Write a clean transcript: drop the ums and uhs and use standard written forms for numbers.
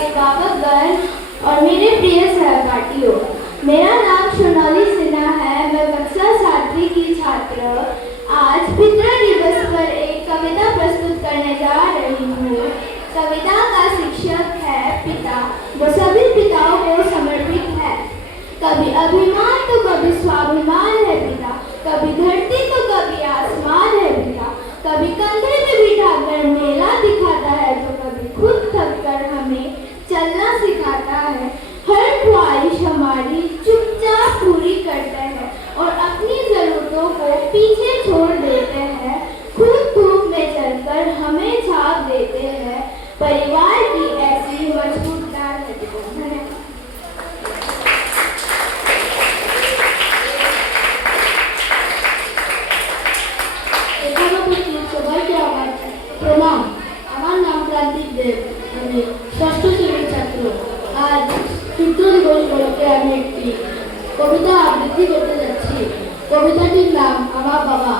अभिभावकगण और मेरे प्रिय सहपाठियों, मेरा नाम सोनाली सिन्हा है। मैं कक्षा 7वीं की छात्र आज पितृ दिवस पर एक कविता प्रस्तुत करने जा रही हूँ। कविता का शीर्षक है पिता, जो सभी पिताओं को समर्पित है। कभी अभिमान तो कभी स्वाभिमान है पिता, कभी धरती तो कभी आसमान है पिता, कभी कंधे में बिठाकर मेला दिखाता है तो कभी खुद थक कर हमें चलना सिखाता है। हर ख्वाहिश हमारी चुपचाप पूरी करते हैं और अपनी जरूरतों को पीछे छोड़ देते हैं। खुद धूप में चलकर हमें छाप देते हैं। परिवार की ऐसी मजबूतता है। প্রণাম, আমার নাম প্রান্তিক দেব, আমি ষষ্ঠ শ্রেণীর ছাত্র। আজ পিতৃ দিবস উপলক্ষে আমি একটি কবিতা আবৃত্তি করতে যাচ্ছি। কবিতাটির নাম আমার বাবা।